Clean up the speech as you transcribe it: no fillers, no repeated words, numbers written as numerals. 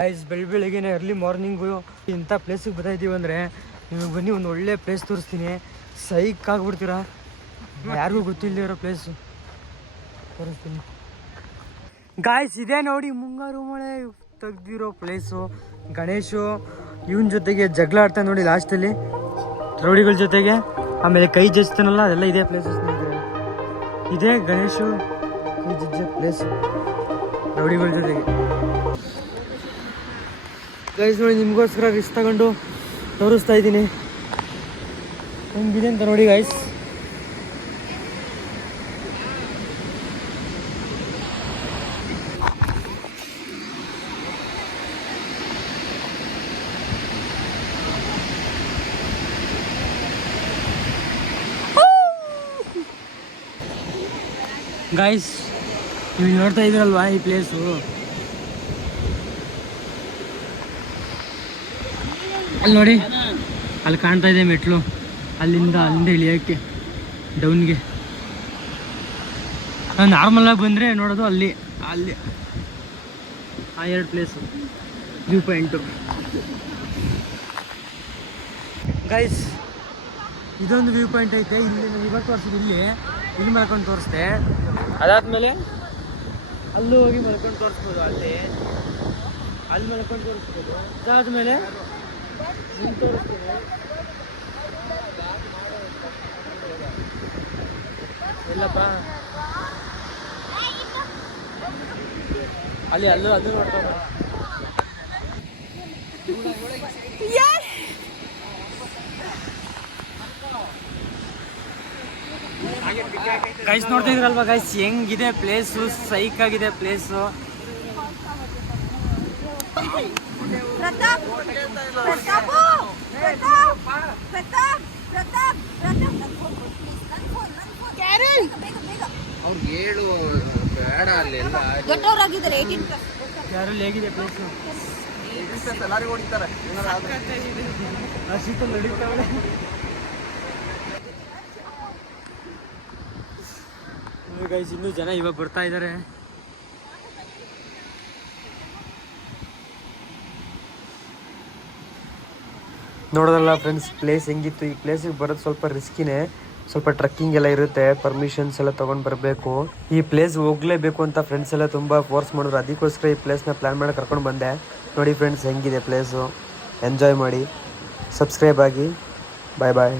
Guys ಬೆಳಿಗ್ಗೆನೆ early morning ಇಂಥ ಪ್ಲೇಸಿಗೆ ಬರ್ತಾಯಿದ್ದೀವಿ ಅಂದರೆ ನಿಮಗೆ ಬನ್ನಿ ಒಂದು ಒಳ್ಳೆ ಪ್ಲೇಸ್ ತೋರಿಸ್ತೀನಿ. ಸೈಕ್ ಆಗ್ಬಿಡ್ತೀರಾ, ಯಾರಿಗೂ ಗೊತ್ತಿಲ್ಲದೆ ಇರೋ ಪ್ಲೇಸು ತೋರಿಸ್ತೀನಿ. ಗಾಯ್ಸ್ ಇದೇ ನೋಡಿ ಮುಂಗಾರು ಮಳೆ ತೆಗ್ದಿರೋ ಪ್ಲೇಸು. ಗಣೇಶು ಇವನ ಜೊತೆಗೆ ಜಗಳ ಆಡ್ತಾನೆ ನೋಡಿ ಲಾಸ್ಟಲ್ಲಿ ರೌಡಿಗಳ ಜೊತೆಗೆ, ಆಮೇಲೆ ಕೈ ಜಜ್ತಾನಲ್ಲ ಅದೆಲ್ಲ ಇದೇ ಪ್ಲೇಸಸ್. ಇದೇ ಗಣೇಶು ಕೈ ಜಜ್ಜೋ ಪ್ಲೇಸು ರೌಡಿಗಳ ಜೊತೆಗೆ. ಗೈಸ್ ನೋಡಿ ನಿಮಗೋಸ್ಕರ ರಿಸ್ಕ್ ತಗೊಂಡು ತೋರಿಸ್ತಾ ಇದ್ದೀನಿ ಹೆಂಗಿದೆ ಅಂತ ನೋಡಿ ಗೈಸ್. ಗೈಸ್ ನೀವು ನೋಡ್ತಾ ಇದ್ದೀರಲ್ವಾ ಈ ಪ್ಲೇಸು, ಅಲ್ಲಿ ನೋಡಿ ಅಲ್ಲಿ ಕಾಣ್ತಾ ಇದೆ ಮೆಟ್ಲು, ಅಲ್ಲಿಂದ ಇಳಿಯೋಕ್ಕೆ ಡೌನ್ಗೆ. ನಾನು ನಾರ್ಮಲಾಗಿ ಬಂದರೆ ನೋಡೋದು ಅಲ್ಲಿ ಆ ಎರಡು ಪ್ಲೇಸು ವ್ಯೂ ಪಾಯಿಂಟು. ಗೈಸ್ ಇದೊಂದು ವ್ಯೂ ಪಾಯಿಂಟ್ ಐತೆ, ಇಲ್ಲಿ ನಾನು ಇವಾಗ ತೋರಿಸಿದ್ದು ಇಲ್ಲಿ ಮಲ್ಕೊಂಡು ತೋರಿಸ್ದೆ. ಅದಾದಮೇಲೆ ಅಲ್ಲೂ ಹೋಗಿ ಮಲ್ಕೊಂಡು ತೋರಿಸ್ಬೋದು, ಅಲ್ಲಿ ಮಲ್ಕೊಂಡು ತೋರಿಸ್ಬೋದು. ಅದಾದಮೇಲೆ ಇಲ್ಲಿ ತೋರಿಸ್ತೀನಿ. ಎಲ್ಲಪ್ಪ ಅಲ್ಲೂ ನೋಡ್ತಾರೆ. ಗೈಸ್ ನೋಡ್ತಾ ಇದ್ರಲ್ವಾ ಗೈಸ್ ಹೆಂಗಿದೆ ಪ್ಲೇಸು, ಸೈಕ್ ಆಗಿದೆ ಪ್ಲೇಸು. ಯಾರಲ್ಲಿ ಹೇಗಿದೆ ಪ್ಲೇಸು ಅಷ್ಟು ನಡೀತಾವೆ. ಗೈಸ್ ಇನ್ನೂ ಜನ ಇವಾಗ ಬರ್ತಾ ಇದ್ದಾರೆ. ನೋಡೋದಲ್ಲ ಫ್ರೆಂಡ್ಸ್ ಪ್ಲೇಸ್ ಹೆಂಗಿತ್ತು. ಈ ಪ್ಲೇಸಿಗೆ ಬರೋದು ಸ್ವಲ್ಪ ರಿಸ್ಕಿನೇ, ಸ್ವಲ್ಪ ಟ್ರಕ್ಕಿಂಗ್ ಎಲ್ಲ ಇರುತ್ತೆ, ಪರ್ಮಿಷನ್ಸ್ ಎಲ್ಲ ತೊಗೊಂಡು ಬರಬೇಕು. ಈ ಪ್ಲೇಸ್ ಹೋಗಲೇಬೇಕು ಅಂತ ಫ್ರೆಂಡ್ಸ್ ಎಲ್ಲ ತುಂಬ ಫೋರ್ಸ್ ಮಾಡಿದ್ರು, ಅದಕ್ಕೋಸ್ಕರ ಈ ಪ್ಲೇಸ್ನ ಪ್ಲ್ಯಾನ್ ಮಾಡಿ ಕರ್ಕೊಂಡು ಬಂದೆ. ನೋಡಿ ಫ್ರೆಂಡ್ಸ್ ಹೆಂಗಿದೆ ಪ್ಲೇಸು, ಎಂಜಾಯ್ ಮಾಡಿ, ಸಬ್ಸ್ಕ್ರೈಬ್ ಆಗಿ. ಬಾಯ್ ಬಾಯ್.